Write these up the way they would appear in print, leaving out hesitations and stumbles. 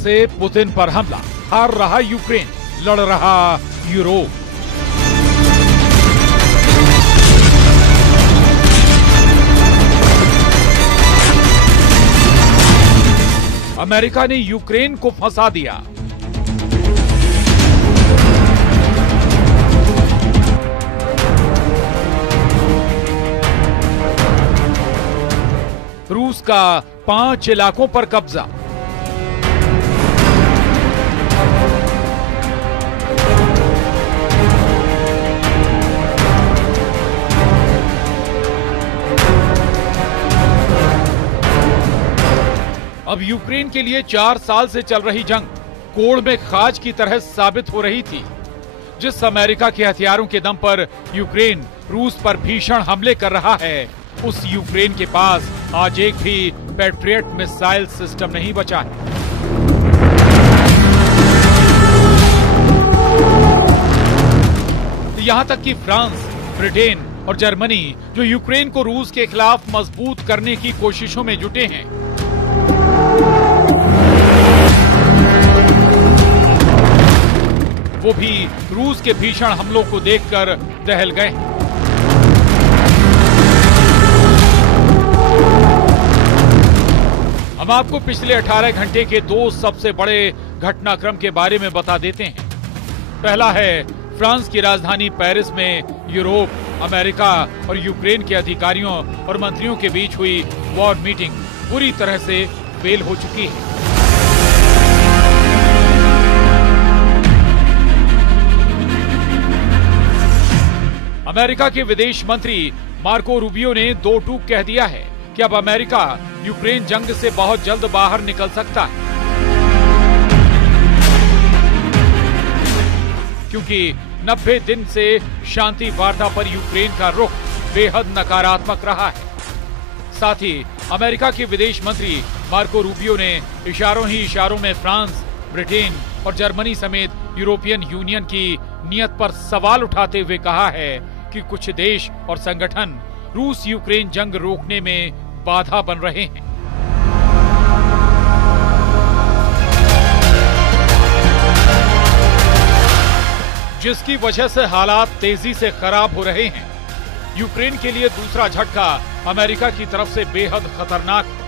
से पुतिन पर हमला, हार रहा यूक्रेन, लड़ रहा यूरोप। अमेरिका ने यूक्रेन को फंसा दिया। रूस का 5 इलाकों पर कब्जा। अब यूक्रेन के लिए 4 साल से चल रही जंग कोड़ में खाज की तरह साबित हो रही थी। जिस अमेरिका के हथियारों के दम पर यूक्रेन रूस पर भीषण हमले कर रहा है, उस यूक्रेन के पास आज एक भी पैट्रियट मिसाइल सिस्टम नहीं बचा है। यहां तक कि फ्रांस, ब्रिटेन और जर्मनी, जो यूक्रेन को रूस के खिलाफ मजबूत करने की कोशिशों में जुटे हैं, वो भी रूस के भीषण हमलों को देखकर दहल गए। हम आपको पिछले 18 घंटे के 2 सबसे बड़े घटनाक्रम के बारे में बता देते हैं। पहला है फ्रांस की राजधानी पेरिस में यूरोप, अमेरिका और यूक्रेन के अधिकारियों और मंत्रियों के बीच हुई वॉर मीटिंग पूरी तरह से फेल हो चुकी है। अमेरिका के विदेश मंत्री मार्को रूबियो ने 2 टूक कह दिया है कि अब अमेरिका यूक्रेन जंग से बहुत जल्द बाहर निकल सकता है, क्योंकि 90 दिन से शांति वार्ता पर यूक्रेन का रुख बेहद नकारात्मक रहा है। साथ ही अमेरिका के विदेश मंत्री मार्को रूबियो ने इशारों ही इशारों में फ्रांस, ब्रिटेन और जर्मनी समेत यूरोपियन यूनियन की नीयत पर सवाल उठाते हुए कहा है कि कुछ देश और संगठन रूस यूक्रेन जंग रोकने में बाधा बन रहे हैं। जिसकी वजह से हालात तेजी से खराब हो रहे हैं। यूक्रेन के लिए दूसरा झटका अमेरिका की तरफ से बेहद खतरनाक है।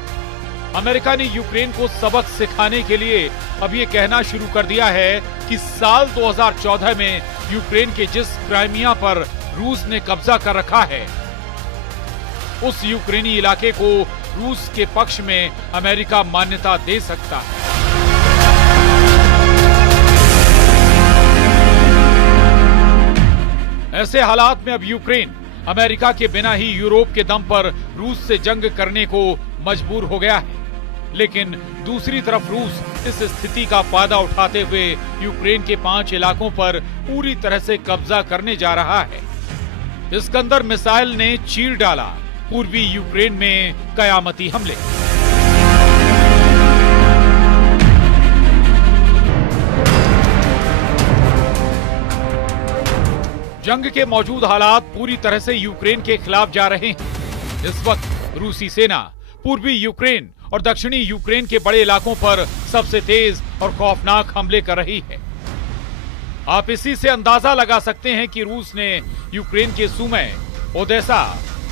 अमेरिका ने यूक्रेन को सबक सिखाने के लिए अब ये कहना शुरू कर दिया है कि साल 2014 में यूक्रेन के जिस क्राइमिया पर रूस ने कब्जा कर रखा है, उस यूक्रेनी इलाके को रूस के पक्ष में अमेरिका मान्यता दे सकता है। ऐसे हालात में अब यूक्रेन अमेरिका के बिना ही यूरोप के दम पर रूस से जंग करने को मजबूर हो गया है। लेकिन दूसरी तरफ रूस इस स्थिति का फायदा उठाते हुए यूक्रेन के 5 इलाकों पर पूरी तरह से कब्जा करने जा रहा है। इस्कंदर मिसाइल ने चीर डाला पूर्वी यूक्रेन में कयामती हमले। जंग के मौजूद हालात पूरी तरह से यूक्रेन के खिलाफ जा रहे हैं। इस वक्त रूसी सेना पूर्वी यूक्रेन और दक्षिणी यूक्रेन के बड़े इलाकों पर सबसे तेज और खौफनाक हमले कर रही है। आप इसी से अंदाजा लगा सकते हैं कि रूस ने यूक्रेन के सुमे, ओदेसा,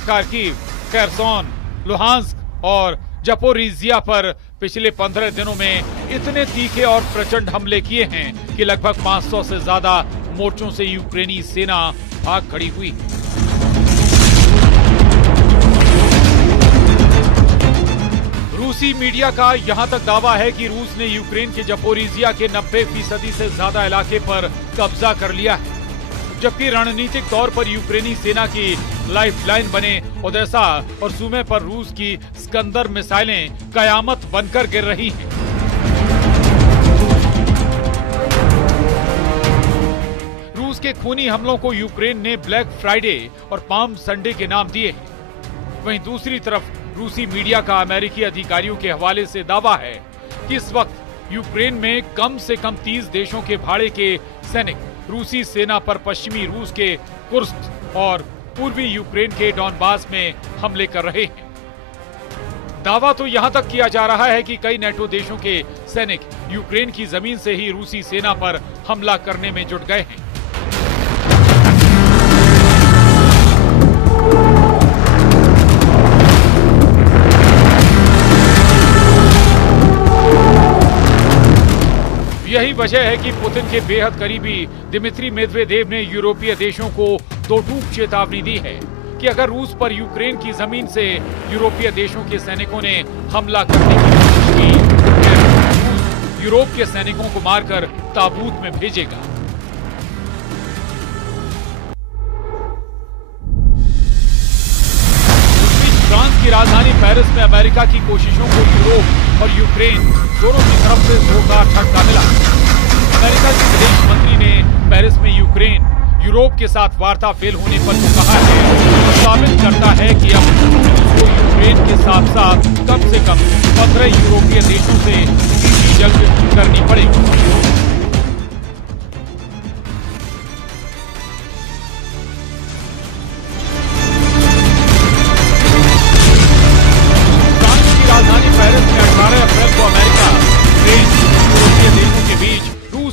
खार्किव, खेरसोन, लुहांस्क और जपोरिजिया पर पिछले 15 दिनों में इतने तीखे और प्रचंड हमले किए हैं कि लगभग 500 से ज्यादा मोर्चों से यूक्रेनी सेना भाग खड़ी हुई। रूसी मीडिया का यहां तक दावा है कि रूस ने यूक्रेन के जपोरिजिया के 90% से ज्यादा इलाके पर कब्जा कर लिया है, जबकि रणनीतिक तौर पर यूक्रेनी सेना की लाइफलाइन बने ओदेसा और सुमे पर रूस की स्कंदर मिसाइलें कयामत बनकर गिर रही हैं। रूस के खूनी हमलों को यूक्रेन ने ब्लैक फ्राइडे और पाम संडे के नाम दिए हैं। वहीं दूसरी तरफ रूसी मीडिया का अमेरिकी अधिकारियों के हवाले से दावा है कि इस वक्त यूक्रेन में कम से कम 30 देशों के भाड़े के सैनिक रूसी सेना पर पश्चिमी रूस के कुर्स्क और पूर्वी यूक्रेन के डॉनबास में हमले कर रहे हैं। दावा तो यहां तक किया जा रहा है कि कई नेटो देशों के सैनिक यूक्रेन की जमीन से ही रूसी सेना पर हमला करने में जुट गए हैं। यही वजह है कि पुतिन के बेहद करीबी दिमित्री मेदवेदेव ने यूरोपीय देशों को दो टूक चेतावनी दी है कि अगर रूस पर यूक्रेन की जमीन से यूरोपीय देशों के सैनिकों ने हमला करने की कोशिश की तो रूस यूरोप के सैनिकों को मारकर ताबूत में भेजेगा। फ्रांस की राजधानी पेरिस में अमेरिका की कोशिशों को यूरोप और यूक्रेन दोनों की तरफ से जोरदार झटका मिला। अमेरिका के विदेश मंत्री ने पेरिस में यूरोप के साथ वार्ता फेल होने पर जो कहा है वो साबित करता है कि अब को यूक्रेन के साथ साथ कम से कम 15 यूरोपीय देशों से सीधी जंग करनी पड़ेगी।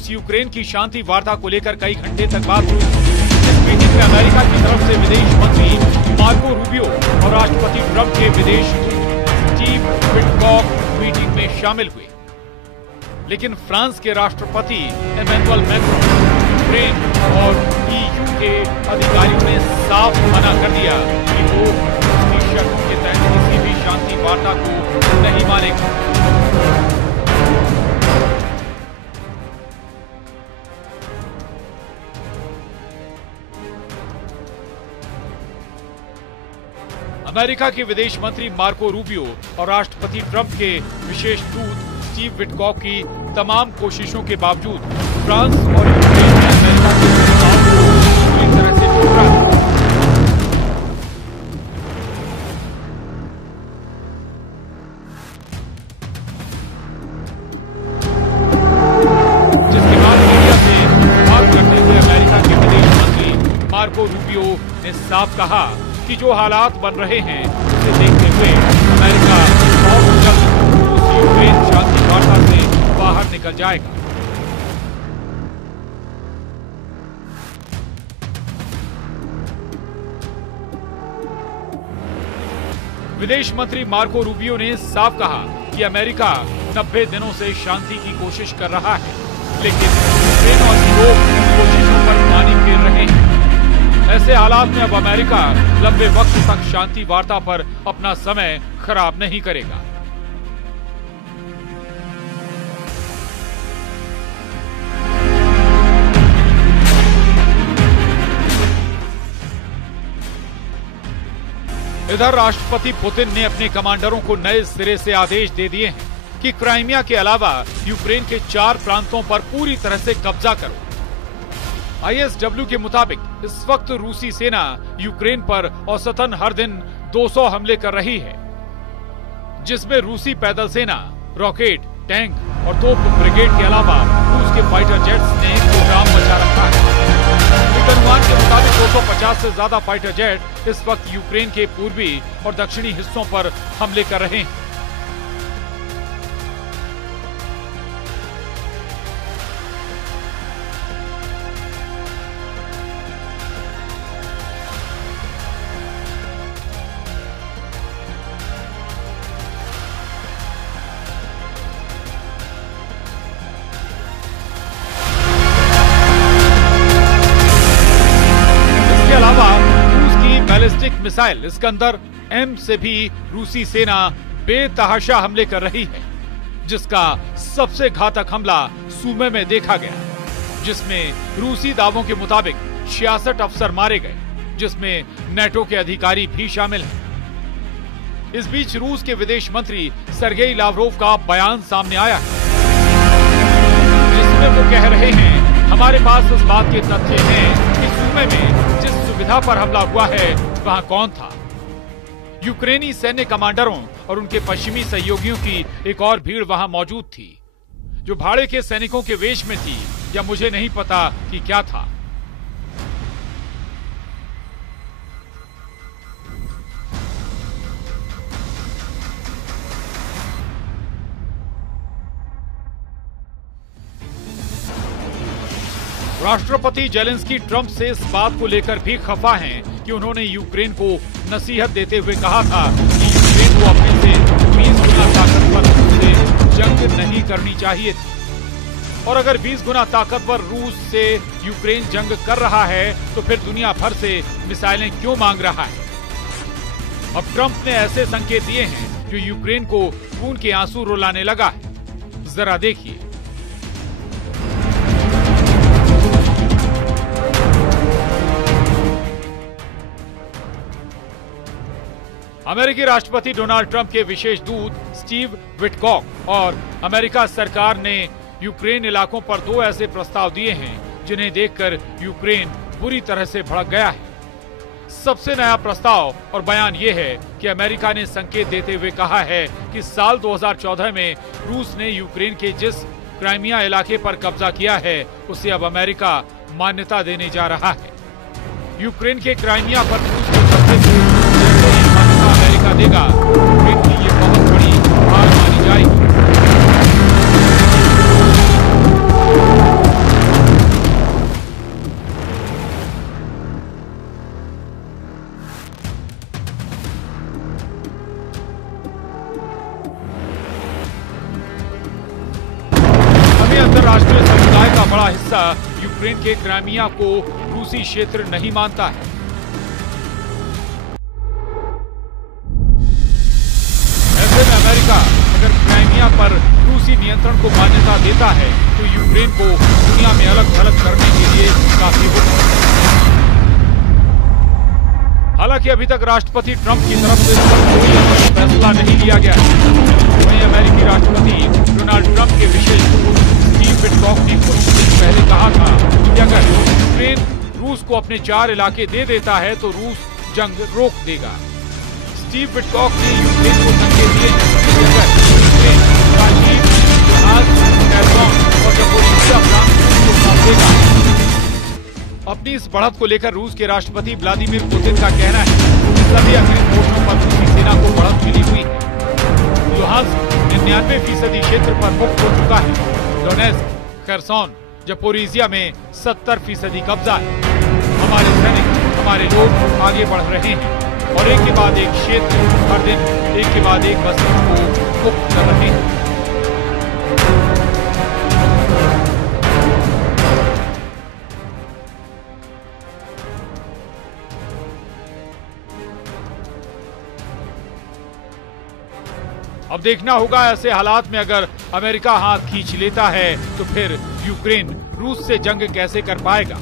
यूक्रेन की शांति वार्ता को लेकर कई घंटे तक बात हुई। इस मीटिंग में अमेरिका की तरफ से विदेश मंत्री मार्को रूबियो और राष्ट्रपति ट्रंप के विदेश दूत स्टीव विटकॉफ मीटिंग में शामिल हुए। लेकिन फ्रांस के राष्ट्रपति इमैनुअल मैक्रोन, यूक्रेन और ईयू के अधिकारियों ने साफ मना कर दिया कि वो उसकी शर्तों के तहत किसी भी शांति वार्ता को नहीं मानेंगे। अमेरिका के विदेश मंत्री मार्को रूबियो और राष्ट्रपति ट्रंप के विशेष दूत स्टीव विटकॉफ की तमाम कोशिशों के बावजूद फ्रांस और यूक्रेन ने अमेरिका के प्रस्ताव को पूरी तरह से ठुकरा दिया। जिसके बाद मीडिया से बात करते हुए अमेरिका के विदेश मंत्री मार्को रूबियो ने साफ कहा कि जो हालात बन रहे हैं उसे देखते हुए अमेरिका बहुत जल्द रूस यूक्रेन शांति वार्ता से बाहर निकल जाएगा। विदेश मंत्री मार्को रूबियो ने साफ कहा कि अमेरिका 90 दिनों से शांति की कोशिश कर रहा है, लेकिन यूक्रेन और यूरोप कोशिशों पर पानी फेर रहे हैं। ऐसे हालात में अब अमेरिका लंबे वक्त तक शांति वार्ता पर अपना समय खराब नहीं करेगा। इधर राष्ट्रपति पुतिन ने अपने कमांडरों को नए सिरे से आदेश दे दिए हैं कि क्राइमिया के अलावा यूक्रेन के 4 प्रांतों पर पूरी तरह से कब्जा करो। ISW के मुताबिक इस वक्त रूसी सेना यूक्रेन पर औसतन हर दिन 200 हमले कर रही है, जिसमें रूसी पैदल सेना, रॉकेट, टैंक और तोप ब्रिगेड के अलावा रूस के फाइटर जेट्स ने प्रोग्राम मचा रखा है। एक अनुमान के मुताबिक 250 से ज्यादा फाइटर जेट इस वक्त यूक्रेन के पूर्वी और दक्षिणी हिस्सों पर हमले कर रहे हैं। बैलिस्टिक मिसाइल इस्कंदर M से भी रूसी सेना बेतहाशा हमले कर रही है, जिसका सबसे घातक हमला सूमे में देखा गया, जिसमें रूसी दावों के मुताबिक 66 अफसर मारे गए, जिसमें नेटो के अधिकारी भी शामिल हैं। इस बीच रूस के विदेश मंत्री सर्गेई लावरोव का बयान सामने आया है, जिसमें वो कह रहे हैं, हमारे पास इस बात के तथ्य हैं कि सूमे में जिस सुविधा पर हमला हुआ है वहां कौन था। यूक्रेनी सैन्य कमांडरों और उनके पश्चिमी सहयोगियों की एक और भीड़ वहां मौजूद थी, जो भाड़े के सैनिकों के वेश में थी, या मुझे नहीं पता कि क्या था। राष्ट्रपति जेलेंस्की ट्रंप से इस बात को लेकर भी खफा हैं कि उन्होंने यूक्रेन को नसीहत देते हुए कहा था कि यूक्रेन को अपने से 20 गुना ताकतवर से जंग नहीं करनी चाहिए थी। और अगर 20 गुना ताकतवर रूस से यूक्रेन जंग कर रहा है तो फिर दुनिया भर से मिसाइलें क्यों मांग रहा है? अब ट्रंप ने ऐसे संकेत दिए हैं जो यूक्रेन को खून के आंसू रुलाने लगा है। जरा देखिए। अमेरिकी राष्ट्रपति डोनाल्ड ट्रंप के विशेष दूत स्टीव विटकॉक और अमेरिका सरकार ने यूक्रेन इलाकों पर 2 ऐसे प्रस्ताव दिए हैं जिन्हें देखकर यूक्रेन बुरी तरह से भड़क गया है। सबसे नया प्रस्ताव और बयान यह है कि अमेरिका ने संकेत देते हुए कहा है कि साल 2014 में रूस ने यूक्रेन के जिस क्राइमिया इलाके पर कब्जा किया है उसे अब अमेरिका मान्यता देने जा रहा है। यूक्रेन के क्राइमिया पर रूस के कब्जे को जैसे ही मान्यता अमेरिका देगा, यूक्रेन की ये बहुत बड़ी हार मानी जाएगी। अंतरराष्ट्रीय समुदाय का बड़ा हिस्सा यूक्रेन के क्राइमिया को रूसी क्षेत्र नहीं मानता है। ऐसे में अमेरिका अगर क्राइमिया पर रूसी नियंत्रण को मान्यता देता है तो यूक्रेन को दुनिया में अलग थलग करने के लिए काफी होगा। हालांकि अभी तक राष्ट्रपति ट्रंप की तरफ से कोई फैसला नहीं लिया गया है। वहीं अमेरिकी राष्ट्रपति डोनाल्ड ट्रंप के विशेष दूत स्टीव विटकॉक ने कुछ दिन पहले कहा था कि अगर यूक्रेन रूस को अपने 4 इलाके दे देता है तो रूस जंग रोक देगा। स्टीव विटकॉक ने यूक्रेन को संकेत दिए कि अगर यूक्रेन कारकीव, लुहांस्क, खेर्सोन और ज़पोरिज़िया प्रांत को सौंप देगा। अपनी इस बढ़त को लेकर रूस के राष्ट्रपति व्लादिमीर पुतिन का कहना है कि सभी अग्रिम पोस्टों पर रूसी सेना को बढ़त मिली हुई है। लुहांस्क 99% क्षेत्र पर मुक्त हो चुका है। डोनेत्स्क, खेर्सोन, ज़पोरिज़िया में 70% कब्जा है। हमारे सैनिक, हमारे लोग आगे बढ़ रहे हैं और एक के बाद एक क्षेत्र हर दिन एक के बाद एक बस्ती को मुक्त कर रहे हैं। अब देखना होगा ऐसे हालात में अगर अमेरिका हाथ खींच लेता है तो फिर यूक्रेन रूस से जंग कैसे कर पाएगा।